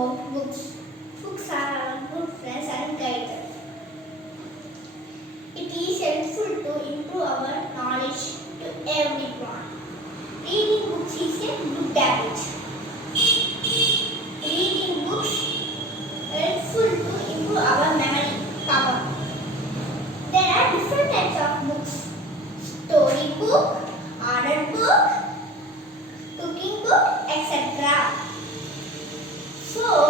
about books. Books are our good friends and guides. It is helpful to improve our knowledge to everyone. Reading books is a good habit. Reading books helpful to improve our memory power. There are different types of books. Story book, order book, cooking book, etc. So,